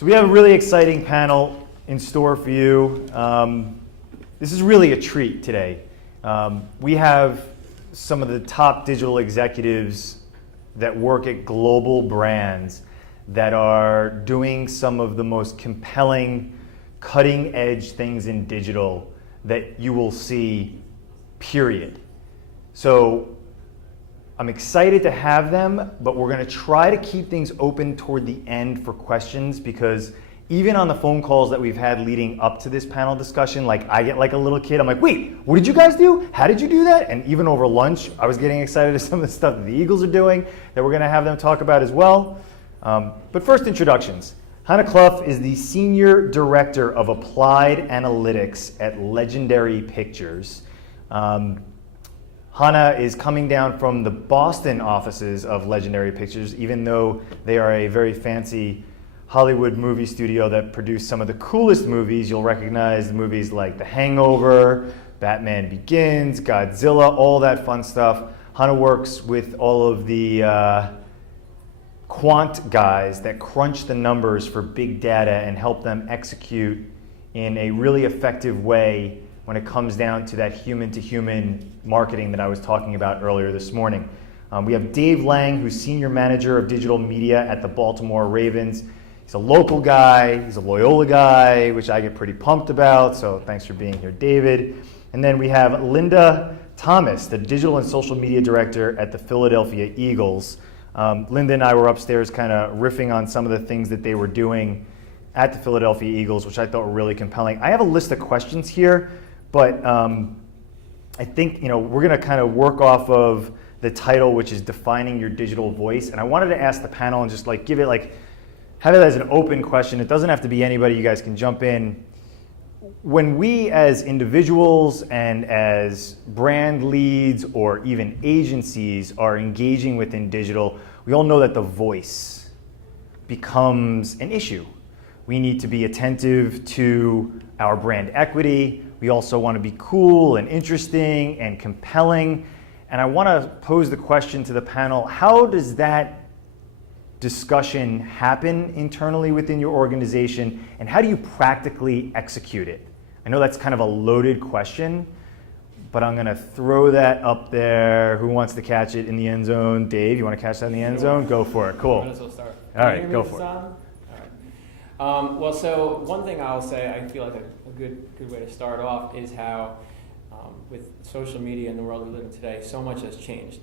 So we have a really exciting panel in store for you. This is really a treat today. We have some of the top digital executives that work at global brands that are doing some of the most compelling, cutting-edge things in digital that you will see, period. So I'm excited to have them, but we're going to try to keep things open toward the end for questions, because even on the phone calls that we've had leading up to this panel discussion, like I get like a little kid, I'm like, wait, what did you guys do? How did you do that? And even over lunch, I was getting excited at some of the stuff that the Eagles are doing that we're going to have them talk about as well. But first, introductions. Hana Cluff is the Senior Director of Applied Analytics at Legendary Pictures. Hana is coming down from the Boston offices of Legendary Pictures, even though they are a very fancy Hollywood movie studio that produced some of the coolest movies. You'll recognize movies like The Hangover, Batman Begins, Godzilla, all that fun stuff. Hana works with all of the quant guys that crunch the numbers for big data and help them execute in a really effective way when it comes down to that human-to-human marketing that I was talking about earlier this morning. We have Dave Lang, who's Senior Manager of Digital Media at the Baltimore Ravens. He's a local guy, he's a Loyola guy, which I get pretty pumped about, so thanks for being here, David. And then we have Linda Thomas, the Digital and Social Media Director at the Philadelphia Eagles. Linda and I were upstairs kind of riffing on some of the things that they were doing at the Philadelphia Eagles, which I thought were really compelling. I have a list of questions here, but I think we're going to kind of work off of the title, which is Defining Your Digital Voice. And I wanted to ask the panel and just like give it like, have it as an open question. It doesn't have to be anybody. You guys can jump in. When we as individuals and as brand leads or even agencies are engaging within digital, we all know that the voice becomes an issue. We need to be attentive to our brand equity. We also want to be cool and interesting and compelling. And I want to pose the question to the panel, how does that discussion happen internally within your organization, and how do you practically execute it? I know that's kind of a loaded question, but I'm going to throw that up there. Who wants to catch it in the end zone? Dave, you want to catch that in the end zone? Go for it. Cool. Might as well start. All right, go for it. All right. Well, so one thing I'll say, I feel like a good way to start off is how with social media in the world we live in today, so much has changed.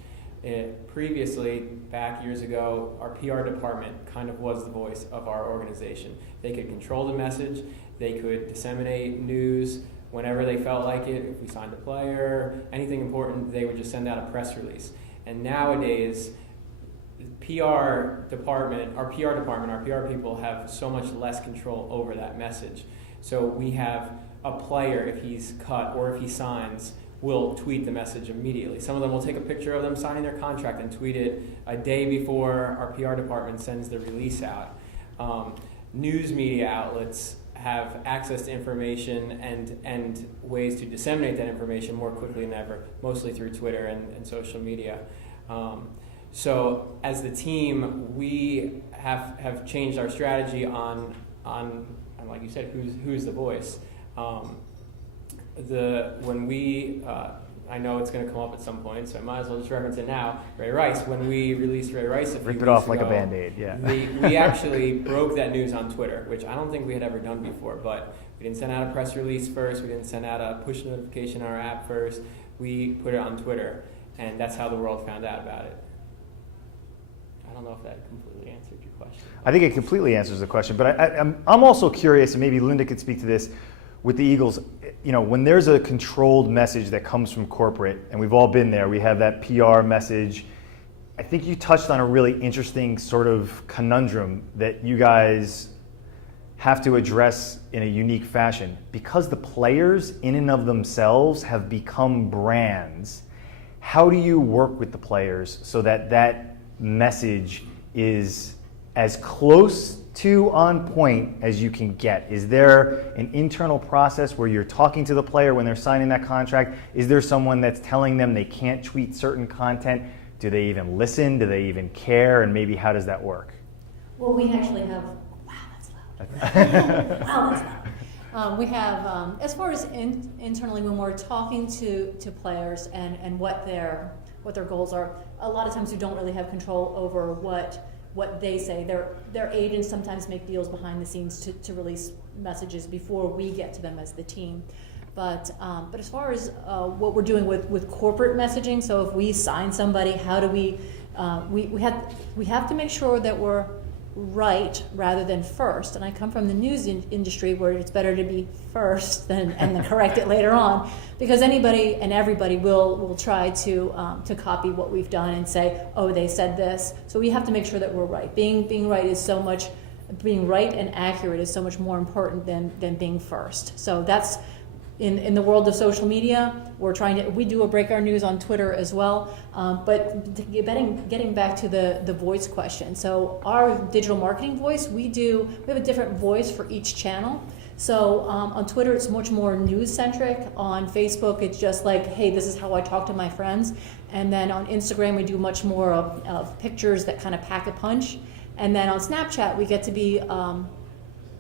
Previously, back years ago, our PR department kind of was the voice of our organization. They could control the message, they could disseminate news whenever they felt like it. If we signed a player, anything important, they would just send out a press release. And nowadays, our PR department, our PR people have so much less control over that message. So we have a player, if he's cut or if he signs, will tweet the message immediately. Some of them will take a picture of them signing their contract and tweet it a day before our PR department sends the release out. News media outlets have access to information and ways to disseminate that information more quickly than ever, mostly through Twitter and social media. So as the team, we have changed our strategy on like you said, who's the voice. I know it's going to come up at some point, so I might as well just reference it now. Ray Rice, when we released Ray Rice a few Rip weeks it off ago, like a Band-Aid, yeah. we actually broke that news on Twitter, which I don't think we had ever done before, but we didn't send out a press release first, we didn't send out a push notification on our app first, we put it on Twitter, and that's how the world found out about it. I don't know if that completely answered your question. I think it completely answers the question, but I'm also curious, and maybe Linda could speak to this, with the Eagles, when there's a controlled message that comes from corporate, and we've all been there, we have that PR message. I think you touched on a really interesting sort of conundrum that you guys have to address in a unique fashion. Because the players in and of themselves have become brands, how do you work with the players so that that message is as close to on point as you can get? Is there an internal process where you're talking to the player when they're signing that contract? Is there someone that's telling them they can't tweet certain content? Do they even listen? Do they even care? And maybe how does that work? Well, we actually have, wow, that's loud. Wow, that's loud. We have, as far as internally, when we're talking to players and what their goals are, a lot of times we don't really have control over what they say. Their agents sometimes make deals behind the scenes to release messages before we get to them as the team. But as far as what we're doing with corporate messaging, so if we sign somebody, how do we have to make sure that we're right rather than first. And I come from the news industry where it's better to be first and then correct it later on, because anybody and everybody will try to copy what we've done and say, oh, they said this. So we have to make sure that we're right. Being right and accurate is so much more important than being first. So that's in the world of social media. We do a break our news on Twitter as well, but getting back to the voice question. So our digital marketing voice, we have a different voice for each channel. So on Twitter, it's much more news centric. On Facebook, it's just like, hey, this is how I talk to my friends. And then on Instagram, we do much more of pictures that kind of pack a punch. And then on Snapchat, we get to be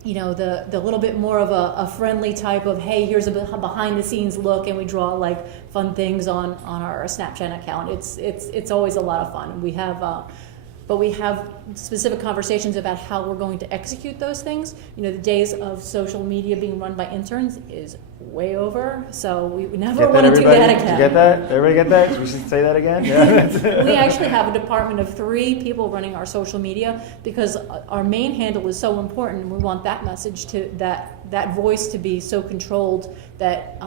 the little bit more of a friendly type of, hey, here's a behind the scenes look, and we draw like fun things on our Snapchat account. It's always a lot of fun. We have specific conversations about how we're going to execute those things. The days of social media being run by interns is way over, so we never want to do that again. Did you get that? Everybody get that? We should say that again? Yeah. We actually have a department of 3 people running our social media because our main handle is so important, and we want that message that voice to be so controlled that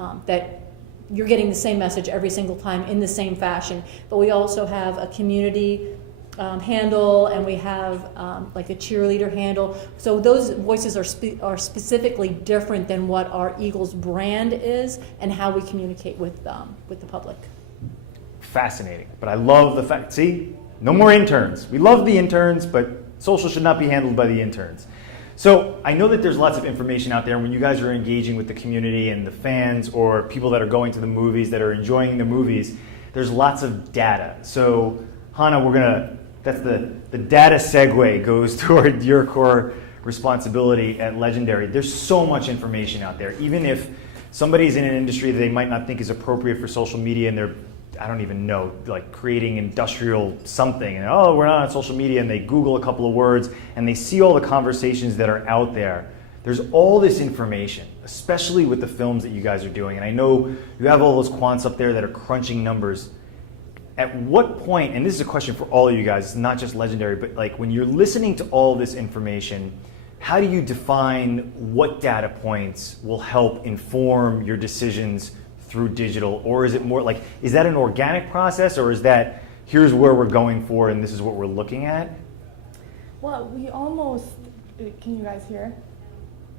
you're getting the same message every single time in the same fashion. But we also have a community handle, and we have like a cheerleader handle. So those voices are specifically different than what our Eagles brand is and how we communicate with the public. Fascinating. But I love the fact, see, no more interns. We love the interns, but social should not be handled by the interns. So I know that there's lots of information out there when you guys are engaging with the community and the fans or people that are going to the movies, that are enjoying the movies. There's lots of data. So Hana, that's the data segue goes toward your core responsibility at Legendary. There's so much information out there. Even if somebody's in an industry that they might not think is appropriate for social media, and they're, I don't even know, like creating industrial something, and we're not on social media, and they Google a couple of words, and they see all the conversations that are out there. There's all this information, especially with the films that you guys are doing. And I know you have all those quants up there that are crunching numbers. At what point, and this is a question for all of you guys, it's not just Legendary, but like when you're listening to all this information, how do you define what data points will help inform your decisions through digital? Or is it more like, is that an organic process, or is that, here's where we're going for and this is what we're looking at? Well, we almost, can you guys hear?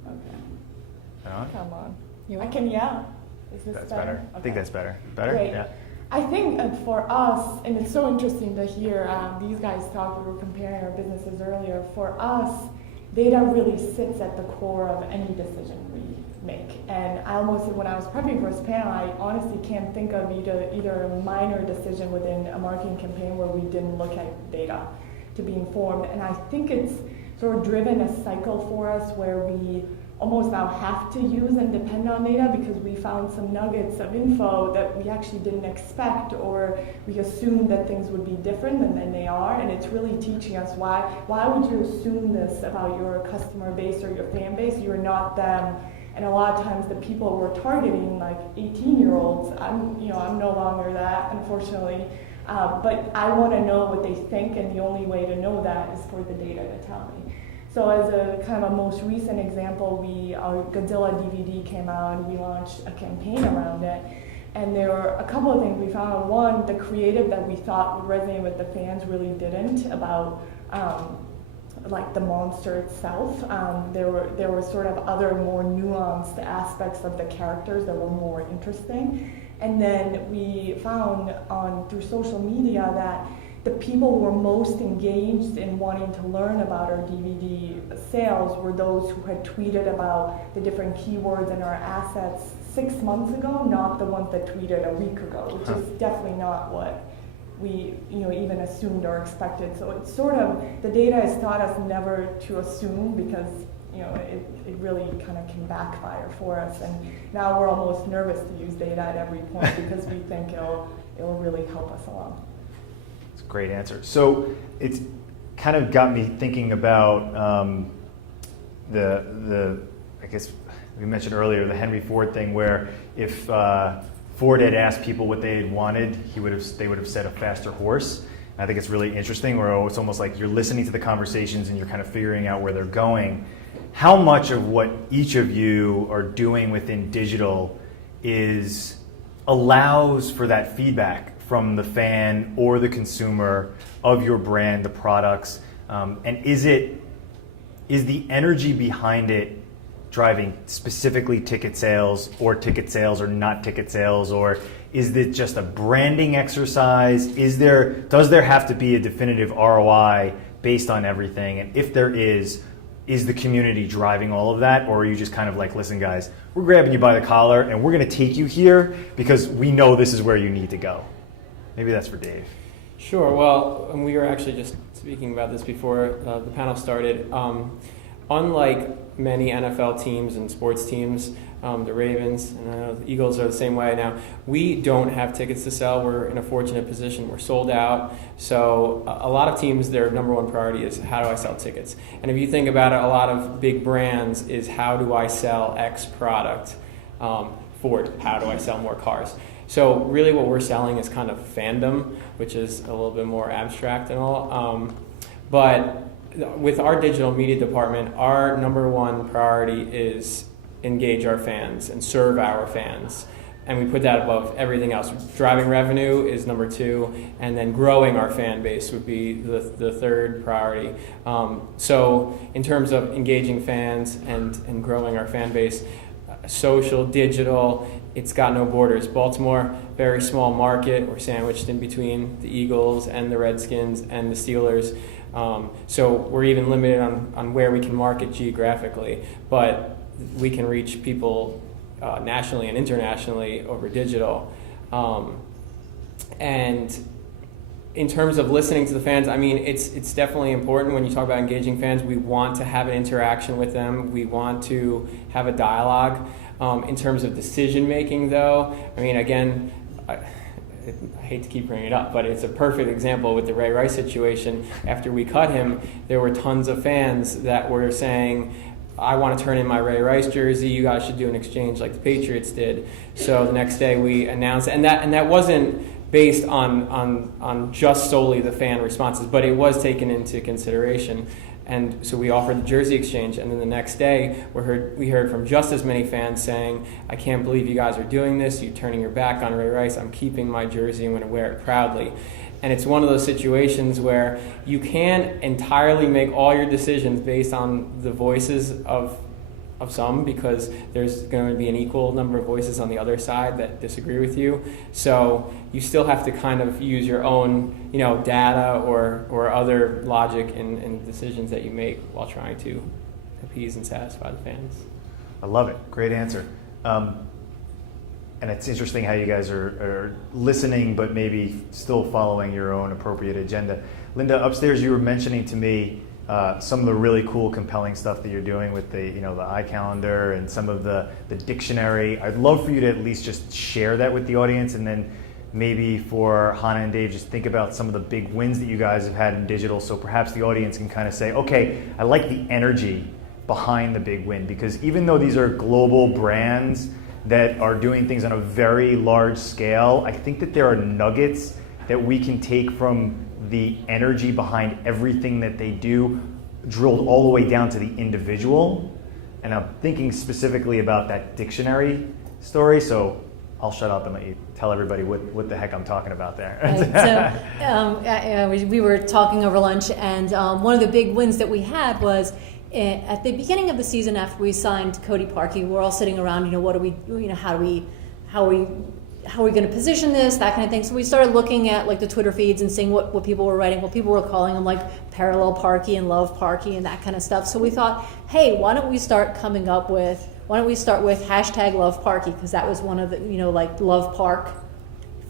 Okay. Come on. I can yell. Is this That's better? better. Okay. I think that's better. Better? Great. Yeah. I think for us, and it's so interesting to hear these guys talk, we were comparing our businesses earlier. For us, data really sits at the core of any decision we make. And I almost, when I was prepping for this panel, I honestly can't think of either a minor decision within a marketing campaign where we didn't look at data to be informed. And I think it's sort of driven a cycle for us where we almost now have to use and depend on data because we found some nuggets of info that we actually didn't expect, or we assumed that things would be different than they are, and it's really teaching us why would you assume this about your customer base or your fan base? You're not them. And a lot of times the people we're targeting, like 18-year-olds, I'm no longer that, unfortunately, but I want to know what they think, and the only way to know that is for the data to tell me. So as a kind of a most recent example, our Godzilla DVD came out and we launched a campaign around it. And there were a couple of things we found. One, the creative that we thought would resonate with the fans really didn't, about like the monster itself. There were sort of other more nuanced aspects of the characters that were more interesting. And then we found through social media that the people who were most engaged in wanting to learn about our DVD sales were those who had tweeted about the different keywords in our assets 6 months ago, not the ones that tweeted a week ago, which is definitely not what we even assumed or expected. So it's sort of, the data has taught us never to assume, because it really kind of can backfire for us. And now we're almost nervous to use data at every point because we think it'll really help us along. It's a great answer. So it's kind of got me thinking about I guess we mentioned earlier, the Henry Ford thing, where if Ford had asked people what they had wanted, they would have said a faster horse. And I think it's really interesting, where it's almost like you're listening to the conversations and you're kind of figuring out where they're going. How much of what each of you are doing within digital allows for that feedback from the fan or the consumer of your brand, the products, and is the energy behind it driving specifically ticket sales or not ticket sales, or is it just a branding exercise? Does there have to be a definitive ROI based on everything? And if there is the community driving all of that, or are you just kind of like, listen guys, we're grabbing you by the collar and we're going to take you here because we know this is where you need to go? Maybe that's for Dave. Sure. Well, and we were actually just speaking about this before the panel started. Unlike many NFL teams and sports teams, the Ravens and I know the Eagles are the same way now, we don't have tickets to sell. We're in a fortunate position. We're sold out. So a lot of teams, their number one priority is, how do I sell tickets? And if you think about it, a lot of big brands is, how do I sell X product? Ford, how do I sell more cars? So really what we're selling is kind of fandom, which is a little bit more abstract and all. But with our digital media department, our number one priority is engage our fans and serve our fans. And we put that above everything else. Driving revenue is number two, and then growing our fan base would be the third priority. So in terms of engaging fans and growing our fan base, social, digital, it's got no borders. Baltimore, very small market. We're sandwiched in between the Eagles and the Redskins and the Steelers. So we're even limited on where we can market geographically, but we can reach people nationally and internationally over digital. And in terms of listening to the fans, I mean, it's definitely important when you talk about engaging fans. We want to have an interaction with them. We want to have a dialogue. In terms of decision making, though, I mean, again, I hate to keep bringing it up, but it's a perfect example with the Ray Rice situation. After we cut him, there were tons of fans that were saying, I want to turn in my Ray Rice jersey. You guys should do an exchange like the Patriots did. So the next day we announced, and that wasn't based on just solely the fan responses, but it was taken into consideration. And so we offered the jersey exchange, and then the next day we heard from just as many fans saying, I can't believe you guys are doing this. You're turning your back on Ray Rice. I'm keeping my jersey. I'm going to wear it proudly. And it's one of those situations where you can't entirely make all your decisions based on the voices of some, because there's going to be an equal number of voices on the other side that disagree with you. So you still have to kind of use your own, data or other logic in decisions that you make while trying to appease and satisfy the fans. I love it. Great answer. And it's interesting how you guys are listening, but maybe still following your own appropriate agenda. Linda, upstairs you were mentioning to me some of the really cool, compelling stuff that you're doing with the iCalendar and some of the dictionary. I'd love for you to at least just share that with the audience, and then maybe for Hana and Dave, just think about some of the big wins that you guys have had in digital, so perhaps the audience can kind of say, okay, I like the energy behind the big win, because even though these are global brands that are doing things on a very large scale, I think that there are nuggets that we can take from the energy behind everything that they do, drilled all the way down to the individual. And I'm thinking specifically about that dictionary story, so I'll shut up and let you tell everybody what the heck I'm talking about there. Right. So we were talking over lunch, and one of the big wins that we had was at the beginning of the season, after we signed Cody Parkey, we're all sitting around, what do we, how are we going to position this, that kind of thing. So we started looking at like the Twitter feeds and seeing what people were writing. Well, people were calling them like Parallel Parkey and Love Parkey and that kind of stuff. So we thought, hey, why don't we start with hashtag Love Parkey, because that was one of the, like Love Park,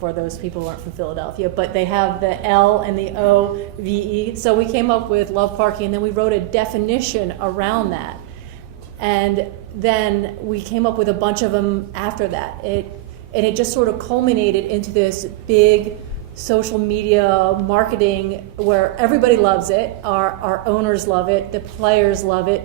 for those people who aren't from Philadelphia, but they have the L and the O, V-E. So we came up with Love Parkey, and then we wrote a definition around that. And then we came up with a bunch of them after that. It just sort of culminated into this big social media marketing where everybody loves it. Our owners love it. The players love it.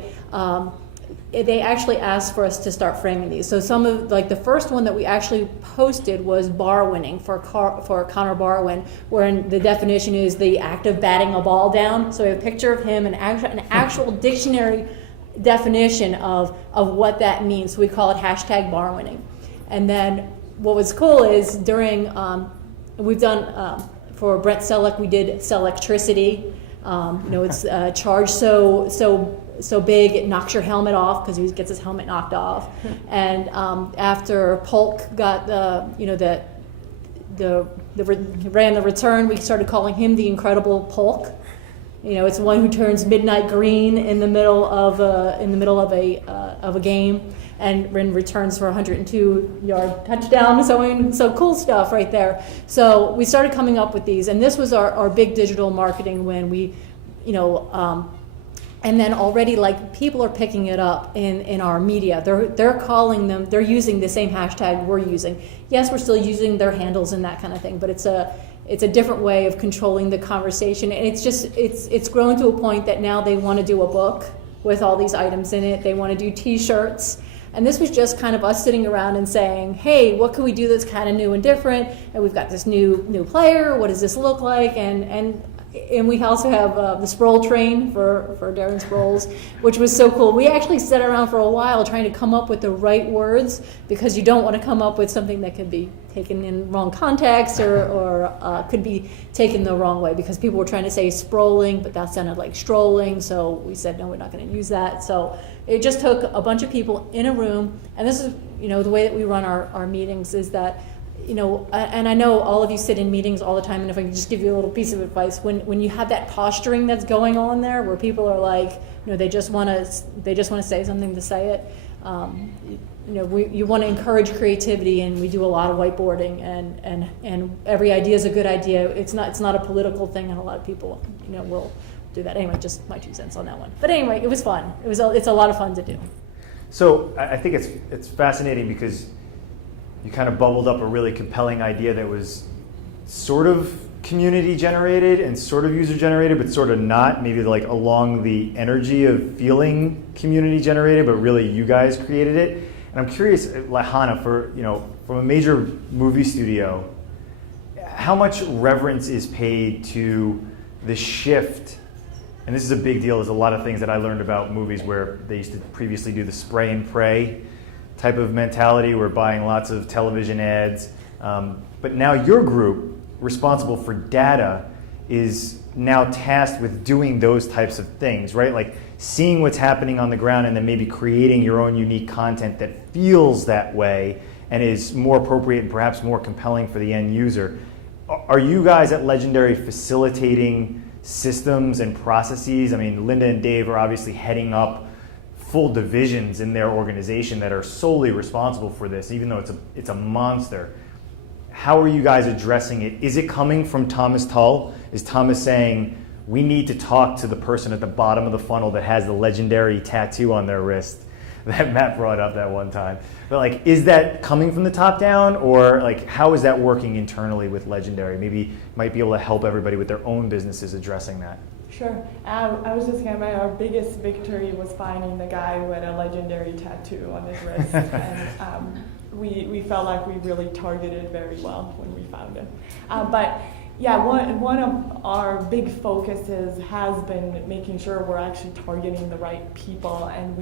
They actually asked for us to start framing these. So some of, like the first one that we actually posted was bar winning for Connor Barwin, wherein the definition is the act of batting a ball down. So we have a picture of him, an actual dictionary definition of what that means. So we call it hashtag bar winning. And then what was cool is during, we've done, for Brent Selleck, we did Sellectricity. It's charged so big it knocks your helmet off because he gets his helmet knocked off. And after Polk got ran the return, we started calling him the Incredible Polk. It's one who turns midnight green in the middle of a game and returns for a 102-yard touchdown. So cool stuff right there. So we started coming up with these, and this was our big digital marketing when we, and then already like people are picking it up in our media. They're calling them. They're using the same hashtag we're using. Yes, we're still using their handles and that kind of thing, but it's a different way of controlling the conversation, and it's grown to a point that now they want to do a book with all these items in it. They want to do T-shirts, and this was just kind of us sitting around and saying, hey, what can we do that's kind of new and different? And we've got this new player. What does this look like? And we also have the Sproul train for Darren Sproles, which was so cool. We actually sat around for a while trying to come up with the right words, because you don't want to come up with something that could be taken in wrong context or could be taken the wrong way, because people were trying to say Sproling, but that sounded like strolling. So we said, no, we're not going to use that. So it just took a bunch of people in a room. And this is, the way that we run our meetings is that, and I know all of you sit in meetings all the time, and if I can just give you a little piece of advice, when you have that posturing that's going on there, where people are like, they just want to say something to say it. You want to encourage creativity, and we do a lot of whiteboarding, and every idea is a good idea. It's not a political thing, and a lot of people will do that. Anyway, just my 2 cents on that one. But anyway, it was fun. It's a lot of fun to do. So I think it's fascinating because you kind of bubbled up a really compelling idea that was sort of community generated and sort of user generated, but sort of not, maybe like along the energy of feeling community generated, but really you guys created it. And I'm curious, like Hana, from a major movie studio, how much reverence is paid to the shift? And this is a big deal. There's a lot of things that I learned about movies where they used to previously do the spray and pray type of mentality. We're buying lots of television ads. But now your group, responsible for data, is now tasked with doing those types of things, right? Like seeing what's happening on the ground and then maybe creating your own unique content that feels that way and is more appropriate and perhaps more compelling for the end user. Are you guys at Legendary facilitating systems and processes? I mean, Linda and Dave are obviously heading up full divisions in their organization that are solely responsible for this, even though it's a monster. How are you guys addressing it? Is it coming from Thomas Tull? Is Thomas saying, we need to talk to the person at the bottom of the funnel that has the Legendary tattoo on their wrist that Matt brought up that one time? But like, is that coming from the top down, or like, how is that working internally with Legendary? Maybe might be able to help everybody with their own businesses addressing that. Sure. I was just going to say our biggest victory was finding the guy who had a Legendary tattoo on his wrist. And we felt like we really targeted very well when we found him. But yeah, one of our big focuses has been making sure we're actually targeting the right people. And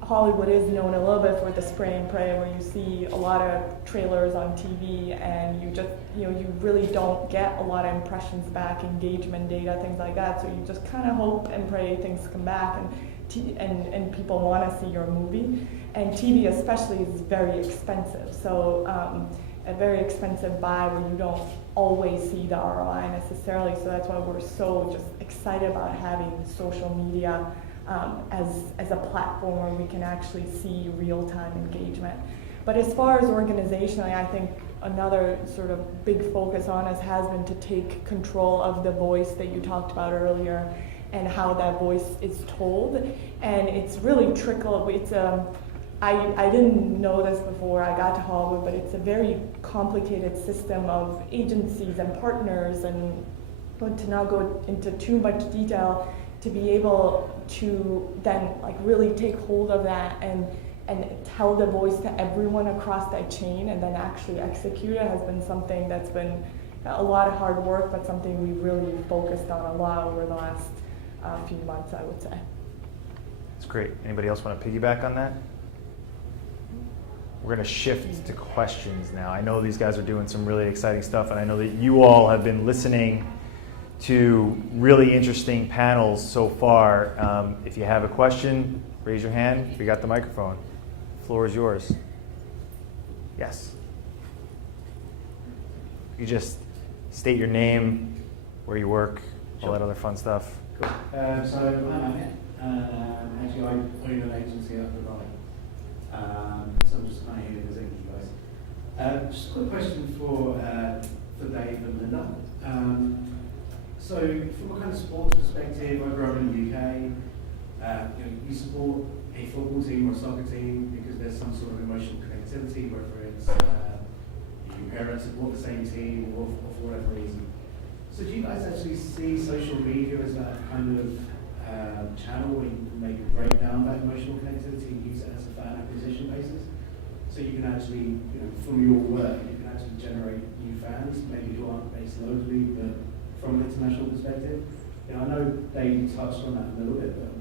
Hollywood is known a little bit for the spray and pray, where you see a lot of trailers on TV and you really don't get a lot of impressions back, engagement data, things like that. So you just kind of hope and pray things come back and people want to see your movie. And TV especially is very expensive. So a very expensive buy where you don't always see the ROI necessarily. So that's why we're so just excited about having social media as a platform where we can actually see real-time engagement. But as far as organizationally, I think another sort of big focus on us has been to take control of the voice that you talked about earlier and how that voice is told. And it's really trickled. I didn't know this before I got to Hollywood, but it's a very complicated system of agencies and partners, and to not go into too much detail, to be able to then like really take hold of that and tell the voice to everyone across that chain and then actually execute it has been something that's been a lot of hard work, but something we really focused on a lot over the last few months, I would say. That's great. Anybody else want to piggyback on that? We're going to shift to questions now. I know these guys are doing some really exciting stuff, and I know that you all have been listening to really interesting panels so far. If you have a question, raise your hand. We got the microphone. The floor is yours. Yes. You just state your name, where you work, all that other fun stuff. Cool. So I'm Ahmed. Actually, I own an agency up the Raleigh. So I'm just kind of here visiting you guys. Just a quick question for Dave and Linda. So from a kind of sports perspective, I grew up in the UK. You support a football team or a soccer team because there's some sort of emotional connectivity, whether it's your parents support the same team or for whatever reason. So do you guys actually see social media as that kind of channel where you can maybe break down that emotional connectivity and use it as a fan acquisition basis? So you can actually, from your work, you can actually generate new fans, maybe who aren't based locally, but from an international perspective. I know Dave touched on that a little bit, but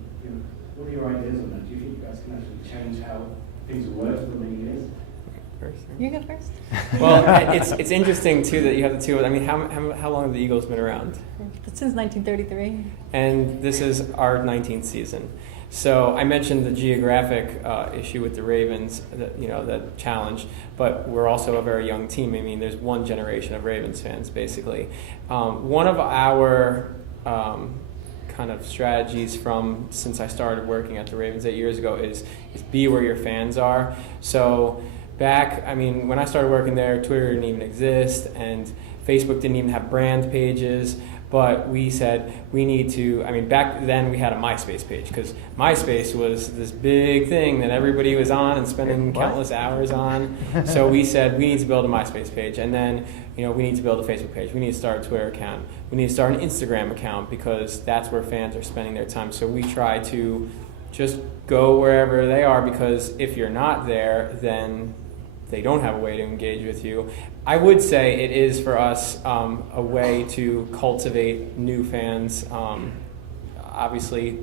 what are your ideas on that? Do you think you guys can actually change how things have worked for many years? You go first. Well, it's interesting too that you have the two. I mean, how long have the Eagles been around? Since 1933. And this is our 19th season. So I mentioned the geographic issue with the Ravens, that challenge, but we're also a very young team. I mean, there's one generation of Ravens fans, basically. One of our kind of strategies since I started working at the Ravens 8 years ago is be where your fans are. So when I started working there, Twitter didn't even exist, and Facebook didn't even have brand pages. But we said we need to, back then we had a MySpace page because MySpace was this big thing that everybody was on and spending countless hours on. So we said we need to build a MySpace page, and then we need to build a Facebook page. We need to start a Twitter account. We need to start an Instagram account because that's where fans are spending their time. So we try to just go wherever they are, because if you're not there, then they don't have a way to engage with you. I would say it is for us a way to cultivate new fans. Obviously,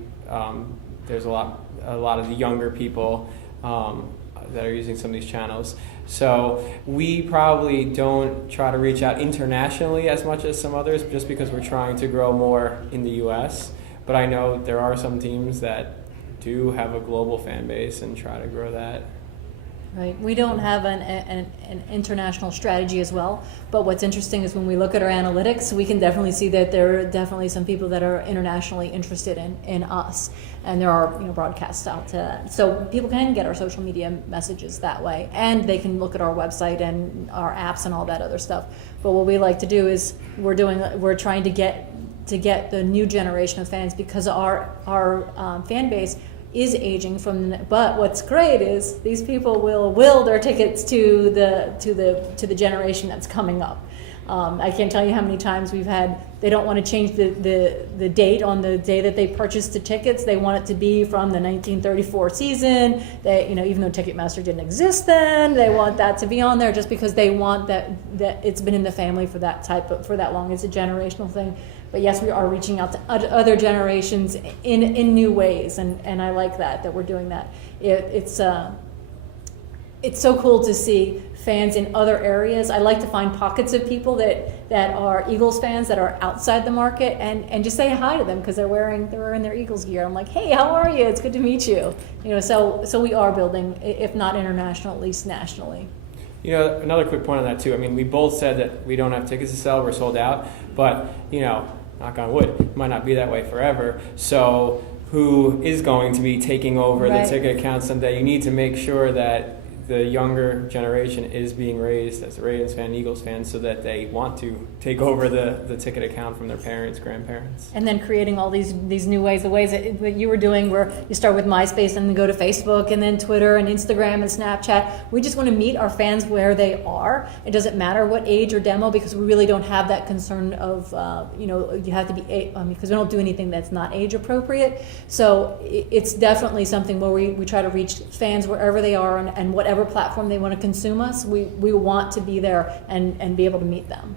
there's a lot of the younger people that are using some of these channels. So we probably don't try to reach out internationally as much as some others, just because we're trying to grow more in the U.S. But I know there are some teams that do have a global fan base and try to grow that. Right. We don't have an international strategy as well, but what's interesting is when we look at our analytics, we can definitely see that there are definitely some people that are internationally interested in us, and there are broadcasts out to that. So people can get our social media messages that way, and they can look at our website and our apps and all that other stuff. But what we like to do is we're trying to get the new generation of fans, because our fan base is aging but what's great is these people will their tickets to the generation that's coming up. I can't tell you how many times they don't want to change the date on the day that they purchased the tickets. They want it to be from the 1934 season. They, even though Ticketmaster didn't exist then, they want that to be on there just because they want that it's been in the family for that long. It's a generational thing. But yes, we are reaching out to other generations in new ways, and I like that we're doing that. It's so cool to see fans in other areas. I like to find pockets of people that are Eagles fans that are outside the market and just say hi to them because they're wearing their Eagles gear. I'm like, hey, how are you? It's good to meet you. So we are building, if not international, at least nationally. Another quick point on that too. We both said that we don't have tickets to sell, we're sold out, but knock on wood, it might not be that way forever. So who is going to be taking over the ticket account someday? You need to make sure that the younger generation is being raised as a Ravens fan, Eagles fan, so that they want to take over the ticket account from their parents, grandparents. And then creating all these new ways, the ways that you were doing, where you start with MySpace and then go to Facebook and then Twitter and Instagram and Snapchat. We just want to meet our fans where they are. It doesn't matter what age or demo, because we really don't have that concern of, you have to be, because we don't do anything that's not age appropriate. So it's definitely something where we try to reach fans wherever they are, and whatever platform they want to consume us, we want to be there and be able to meet them.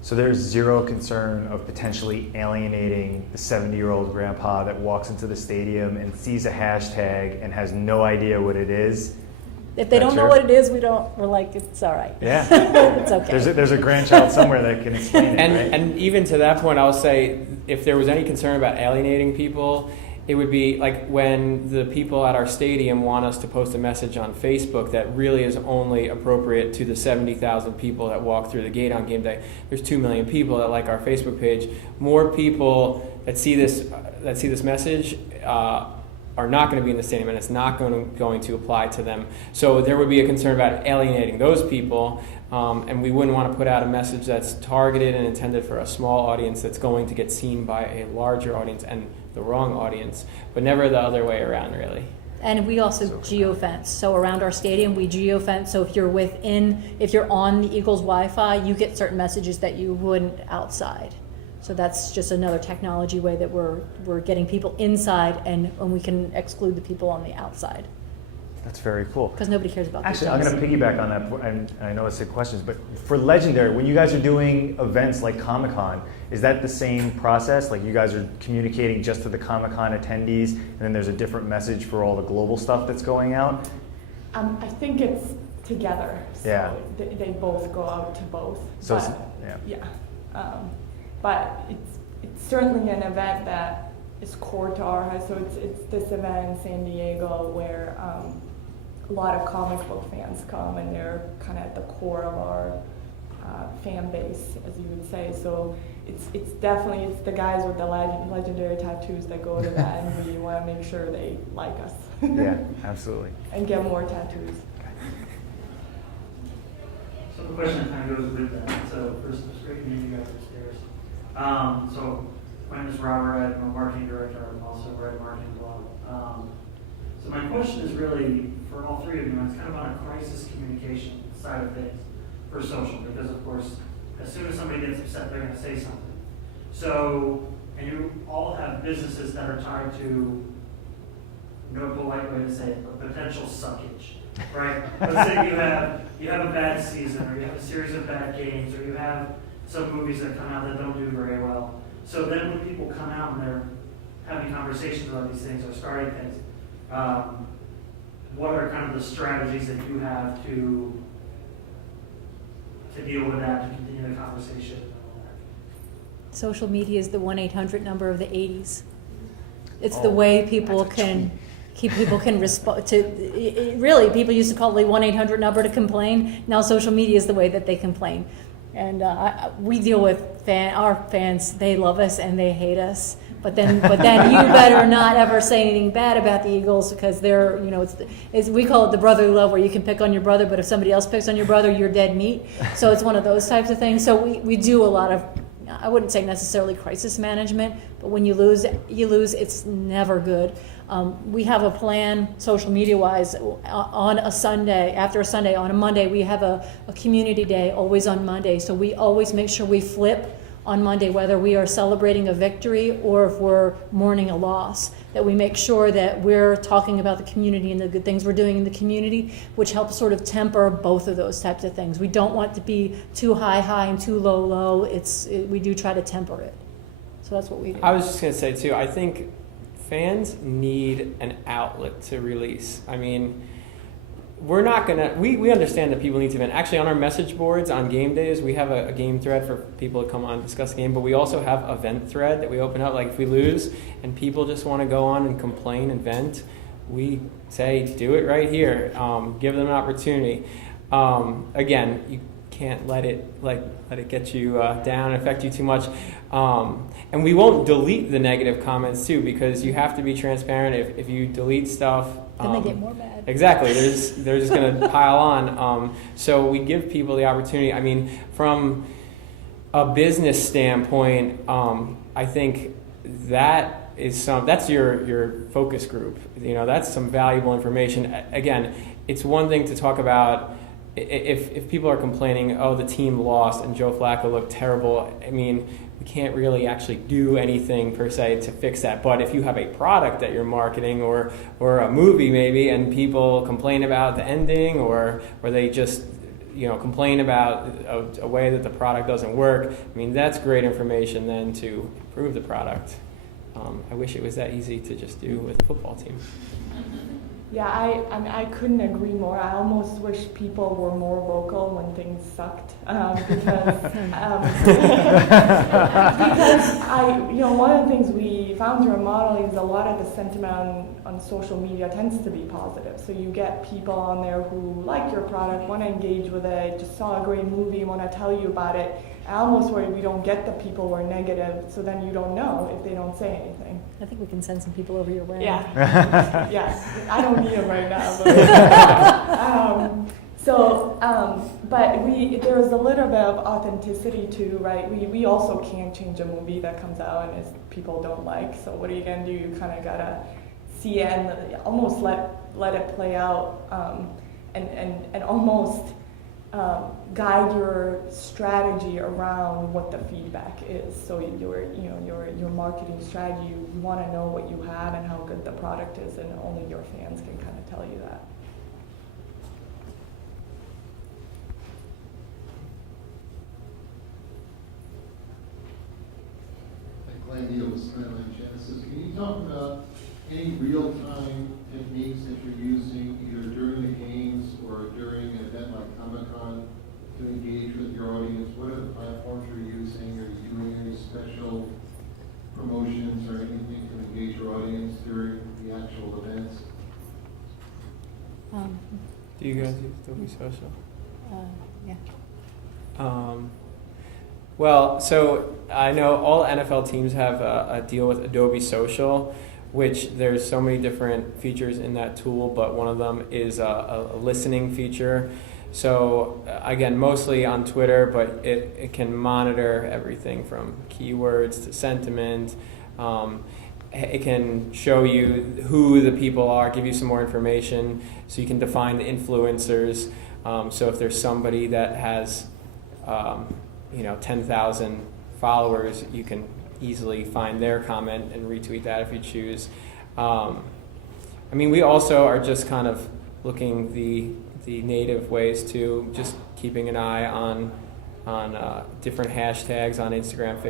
So there's zero concern of potentially alienating the 70-year-old grandpa that walks into the stadium and sees a hashtag and has no idea what it is. If they don't know what it is, we're like, it's all right. Yeah. It's okay. There's a grandchild somewhere that can explain it, right? And even to that point, I'll say, if there was any concern about alienating people, it would be like when the people at our stadium want us to post a message on Facebook that really is only appropriate to the 70,000 people that walk through the gate on game day. There's 2 million people that like our Facebook page. More people that see this message are not going to be in the stadium, and it's not going to apply to them. So there would be a concern about alienating those people, and we wouldn't want to put out a message that's targeted and intended for a small audience that's going to get seen by a larger audience and the wrong audience, but never the other way around, really. And we also geofence. So around our stadium, we geofence. So if you're on the Eagles Wi-Fi, you get certain messages that you wouldn't outside. So that's just another technology way that we're getting people inside, and we can exclude the people on the outside. That's very cool. Because nobody cares about Actually, these I'm going to piggyback on that, and I know I said questions, but for Legendary, when you guys are doing events like Comic-Con, is that the same process? Like you guys are communicating just to the Comic-Con attendees, and then there's a different message for all the global stuff that's going out? I think it's together. So Yeah. they both go out to both. So but, but it's certainly an event that is core to our house. So it's this event in San Diego where a lot of comic book fans come, and they're kind of at the core of our fan base, as you would say. So it's definitely the guys with the legendary tattoos that go to that, and we want to make sure they like us. Yeah, absolutely. And get more tattoos. So the question kind of goes with that. So first, it's great meeting you guys upstairs. So my name is Robert. I'm a marketing director. I'm also a write marketing blog. So my question is really for all three of you, and it's kind of on a crisis communication side of things for social, because of course, as soon as somebody gets upset, they're going to say something. So, and you all have businesses that are tied to, no polite way to say it, but potential suckage, right? Let's say you have a bad season, or you have a series of bad games, or you have some movies that come out that don't do very well. So then when people come out and they're having conversations about these things or starting things, what are kind of the strategies that you have to deal with that, to continue the conversation? Social media is the 1-800 number of the 80s. It's the way people can respond to. Really, people used to call the 1-800 number to complain. Now social media is the way that they complain, and we deal with our fans. They love us and they hate us. But then you better not ever say anything bad about the Eagles, because they're, we call it the brotherly love, where you can pick on your brother, but if somebody else picks on your brother, you're dead meat. So it's one of those types of things. So we do a lot of, I wouldn't say necessarily crisis management, but when you lose, it's never good. We have a plan, social media-wise, on a Sunday, after a Sunday, on a Monday, we have a community day, always on Monday. So we always make sure we flip on Monday, whether we are celebrating a victory or if we're mourning a loss, that we make sure that we're talking about the community and the good things we're doing in the community, which helps sort of temper both of those types of things. We don't want to be too high and too low. We do try to temper it. So that's what we do. I was just going to say, too, I think fans need an outlet to release. I mean, we're not going to, we understand that people need to vent. Actually, on our message boards on game days, we have a game thread for people to come on and discuss the game, but we also have a vent thread that we open up. Like if we lose and people just want to go on and complain and vent, we say, do it right here. Give them an opportunity. Again, you can't let it get you down and affect you too much. And we won't delete the negative comments too, because you have to be transparent. If you delete stuff, Then they get more mad. Exactly. They're just going to pile on. So we give people the opportunity. I mean, from a business standpoint, I think that's your focus group. That's some valuable information. Again, it's one thing to talk about if people are complaining, oh, the team lost and Joe Flacco looked terrible. I mean, we can't really actually do anything per se to fix that. But if you have a product that you're marketing or a movie maybe, and people complain about the ending or they just complain about a way that the product doesn't work, I mean, that's great information then to improve the product. I wish it was that easy to just do with a football team. Yeah, I couldn't agree more. I almost wish people were more vocal when things sucked, because one of the things we found through our modeling is a lot of the sentiment on social media tends to be positive. So you get people on there who like your product, want to engage with it, just saw a great movie, want to tell you about it. I almost worry we don't get the people who are negative, so then you don't know if they don't say anything. I think we can send some people over your way. Yeah. Yeah. I don't need them right now. But there's a little bit of authenticity too, right? We also can't change a movie that comes out and people don't like. So what are you gonna do? You kind of gotta see it and almost let it play out, and almost guide your strategy around what the feedback is. So your marketing strategy, you want to know what you have and how good the product is, and only your fans can kind of tell you that. Glenn Neal with Skyline Genesis. Can you talk about any real-time techniques that you're using either during the games or during an event like Comic-Con to engage with your audience? What are the platforms you're using? Are you doing any special promotions or anything to engage your audience during the actual events? Do you guys use Adobe Social? Yeah. Well, so I know all NFL teams have a deal with Adobe Social, which there's so many different features in that tool, but one of them is a listening feature. So again, mostly on Twitter, but it can monitor everything from keywords to sentiment. It can show you who the people are, give you some more information, so you can define the influencers. So if there's somebody that has 10,000 followers, you can easily find their comment and retweet that if you choose. We also are just kind of looking the native ways too, just keeping an eye on different hashtags on Instagram,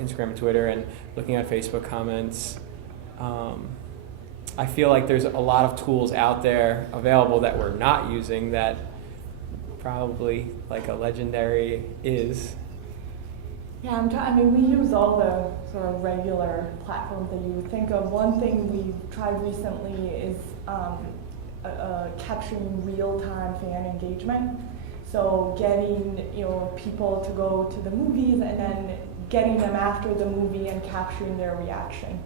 Instagram and Twitter, and looking at Facebook comments. I feel like there's a lot of tools out there available that we're not using that probably like a Legendary is. Yeah, we use all the sort of regular platforms that you would think of. One thing we tried recently is capturing real-time fan engagement. So getting people to go to the movies and then getting them after the movie and capturing their reaction.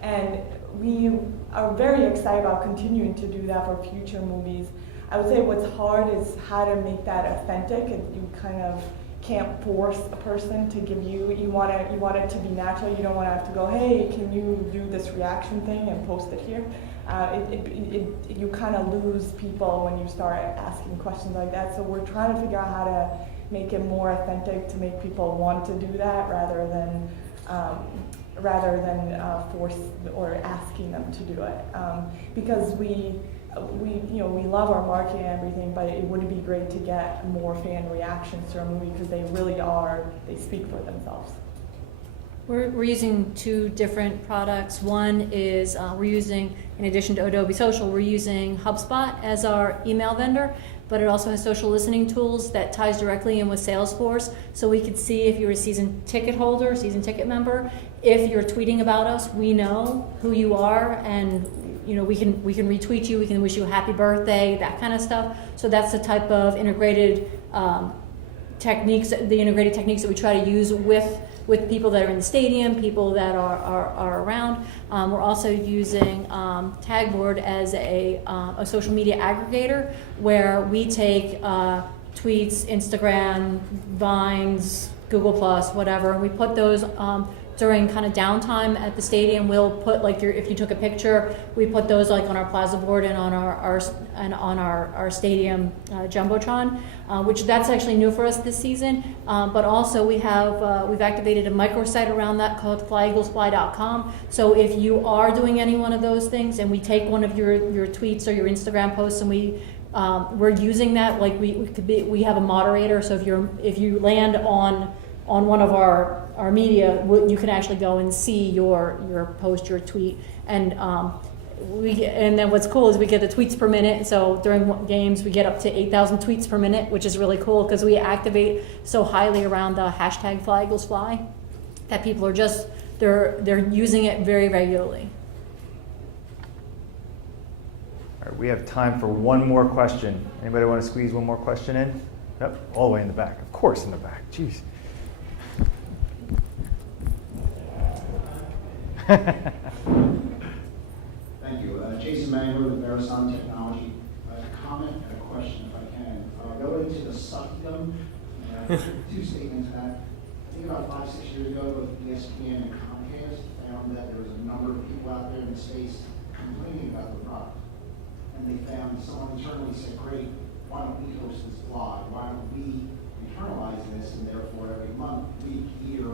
And we are very excited about continuing to do that for future movies. I would say what's hard is how to make that authentic, and you kind of can't force a person to give you want it to be natural. You don't want to have to go, hey, can you do this reaction thing and post it here? You kind of lose people when you start asking questions like that. So we're trying to figure out how to make it more authentic to make people want to do that rather than force or asking them to do it. Because we love our marketing and everything, but it would be great to get more fan reactions to our movie because they speak for themselves. We're using two different products. One is we're using, in addition to Adobe Social, we're using HubSpot as our email vendor, but it also has social listening tools that ties directly in with Salesforce. So we could see if you're a season ticket holder, season ticket member, if you're tweeting about us, we know who you are, and we can retweet you, we can wish you a happy birthday, that kind of stuff. So that's the type of integrated techniques, the integrated techniques that we try to use with people that are in the stadium, people that are around. We're also using Tagboard as a social media aggregator where we take tweets, Instagram, Vines, Google Plus, whatever, and we put those during kind of downtime at the stadium. We'll put like if you took a picture, we put those like on our plaza board and on our stadium jumbotron, which that's actually new for us this season. But also we've activated a microsite around that called flyeaglesfly.com. So if you are doing any one of those things, and we take one of your tweets or your Instagram posts, and we're using that, like we have a moderator. So if you land on one of our media, you can actually go and see your post, your tweet, and then what's cool is we get the tweets per minute. So during games we get up to 8,000 tweets per minute, which is really cool because we activate so highly around the hashtag #FlyEaglesFly that people are just they're using it very regularly. All right, we have time for one more question. Anybody want to squeeze one more question in? Yep, all the way in the back. Of course, in the back. Jeez. Thank you. Jason Mangler with Verisign Technology. A comment and a question, if I can. Related to the suckdom, two statements back. I think about 5-6 years ago, ESPN and Comcast found that there was a number of people out there in the space complaining about the product. And they found someone internally said, great, why don't we host this blog? Why don't we internalize this, and therefore every month, week, year,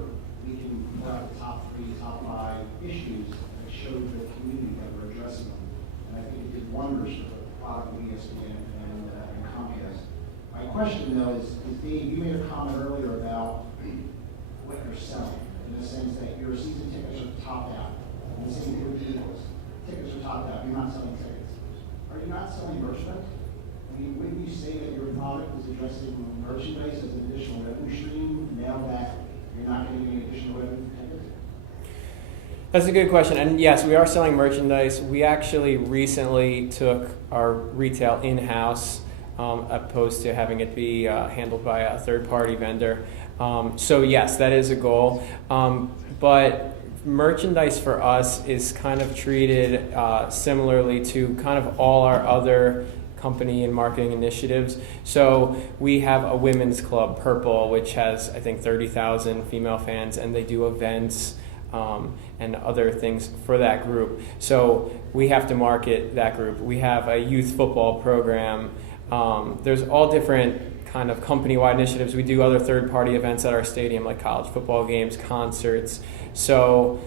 we can put out the top 3, top 5 issues that show the community that we're addressing them. And I think it did wonders for the product of ESPN and Comcast. My question though is Dave, you made a comment earlier about what you're selling, in the sense that your season tickets are topped out. And the same thing with the Eagles. Tickets are topped out, you're not selling tickets. Are you not selling merchandise? I mean, wouldn't you say that your product is addressing merchandise as an additional revenue stream now that you're not getting any additional revenue from tickets? That's a good question, and yes, we are selling merchandise. We actually recently took our retail in-house, opposed to having it be handled by a third-party vendor. So yes, that is a goal. But merchandise for us is kind of treated similarly to kind of all our other company and marketing initiatives. So we have a women's club, Purple, which has I think 30,000 female fans, and they do events and other things for that group. So we have to market that group. We have a youth football program. There's all different kind of company-wide initiatives. We do other third-party events at our stadium, like college football games, concerts. So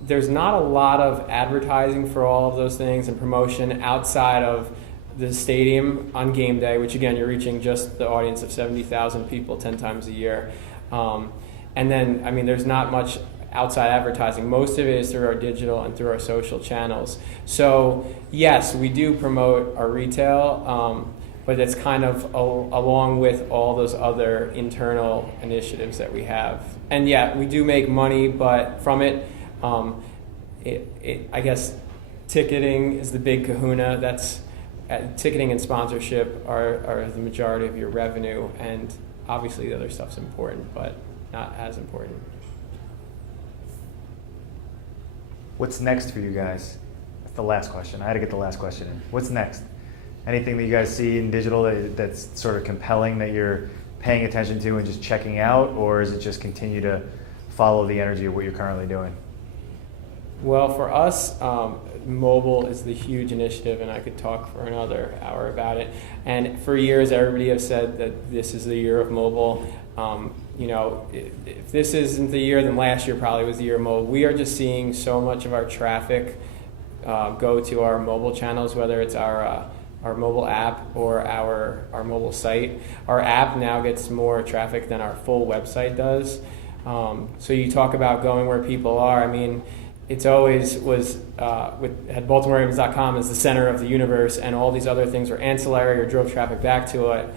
there's not a lot of advertising for all of those things and promotion outside of the stadium on game day, which again, you're reaching just the audience of 70,000 people 10 times a year. And then, I mean, there's not much outside advertising. Most of it is through our digital and through our social channels. So yes, we do promote our retail, but it's kind of along with all those other internal initiatives that we have. And yeah, we do make money, but from it, I guess ticketing is the big kahuna. That's ticketing and sponsorship are the majority of your revenue, and obviously the other stuff's important, but not as important. What's next for you guys? That's the last question. I had to get the last question in. What's next? Anything that you guys see in digital that's sort of compelling that you're paying attention to and just checking out, or is it just continue to follow the energy of what you're currently doing? Well, for us, mobile is the huge initiative, and I could talk for another hour about it. And for years, everybody has said that this is the year of mobile. You know, if this isn't the year, then last year probably was the year of mobile. We are just seeing so much of our traffic go to our mobile channels, whether it's our mobile app or our mobile site. Our app now gets more traffic than our full website does. So you talk about going where people are. I mean, it's always had BaltimoreRavens.com as the center of the universe, and all these other things were ancillary or drove traffic back to it.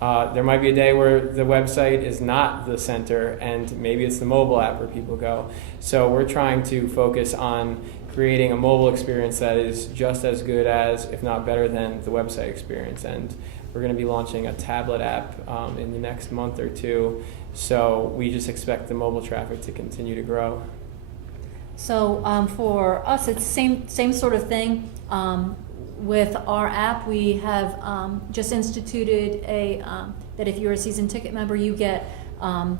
There might be a day where the website is not the center, and maybe it's the mobile app where people go. So we're trying to focus on creating a mobile experience that is just as good as, if not better than, the website experience. And we're going to be launching a tablet app in the next month or two. So we just expect the mobile traffic to continue to grow. So for us, it's same sort of thing. With our app, we have just instituted that if you're a season ticket member, you get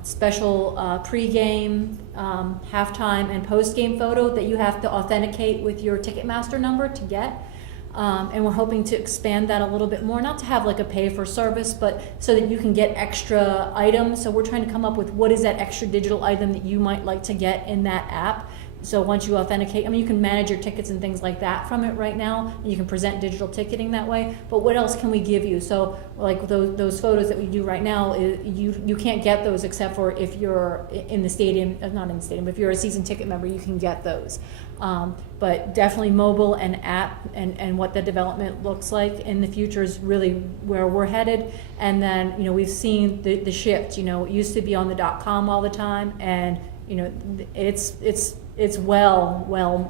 special pre-game, halftime, and post-game photo that you have to authenticate with your Ticketmaster number to get. And we're hoping to expand that a little bit more, not to have like a pay-for-service, but so that you can get extra items. So we're trying to come up with what is that extra digital item that you might like to get in that app. So once you authenticate, I mean, you can manage your tickets and things like that from it right now. And you can present digital ticketing that way. But what else can we give you? So like those photos that we do right now, you can't get those except for if you're in the stadium, not in the stadium, but if you're a season ticket member, you can get those. But definitely mobile and app and what the development looks like in the future is really where we're headed. And then, we've seen the shift. It used to be on the .com all the time, and it's well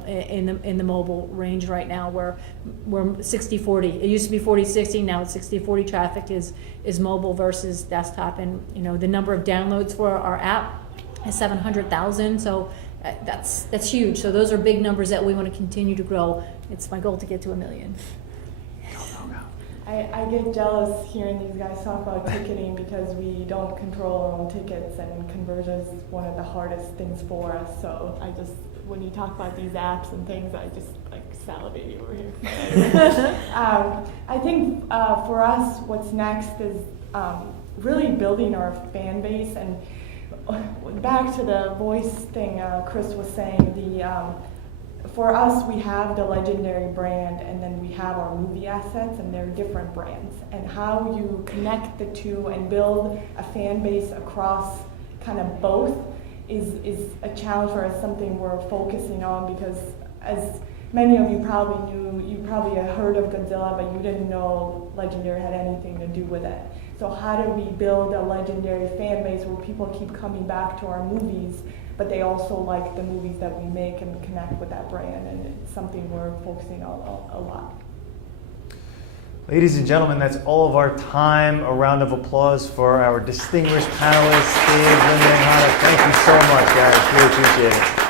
in the mobile range right now, where we're 60-40. It used to be 40-60, now it's 60-40 traffic is mobile versus desktop. And the number of downloads for our app is 700,000, so that's huge. So those are big numbers that we want to continue to grow. It's my goal to get to 1 million. I get jealous hearing these guys talk about ticketing because we don't control our own tickets, and conversion is one of the hardest things for us. So when you talk about these apps and things, I just salivate over here. I think for us, what's next is really building our fan base. And back to the voice thing Chris was saying, for us, we have the legendary brand, and then we have our movie assets, and they're different brands. And how you connect the two and build a fan base across kind of both is a challenge for us, something we're focusing on, because as many of you probably knew, you probably had heard of Godzilla, but you didn't know Legendary had anything to do with it. So how do we build a Legendary fan base where people keep coming back to our movies, but they also like the movies that we make and connect with that brand? And it's something we're focusing on a lot. Ladies and gentlemen, that's all of our time. A round of applause for our distinguished panelists, Steve, Linda, and Hana. Thank you so much, guys. Really appreciate it.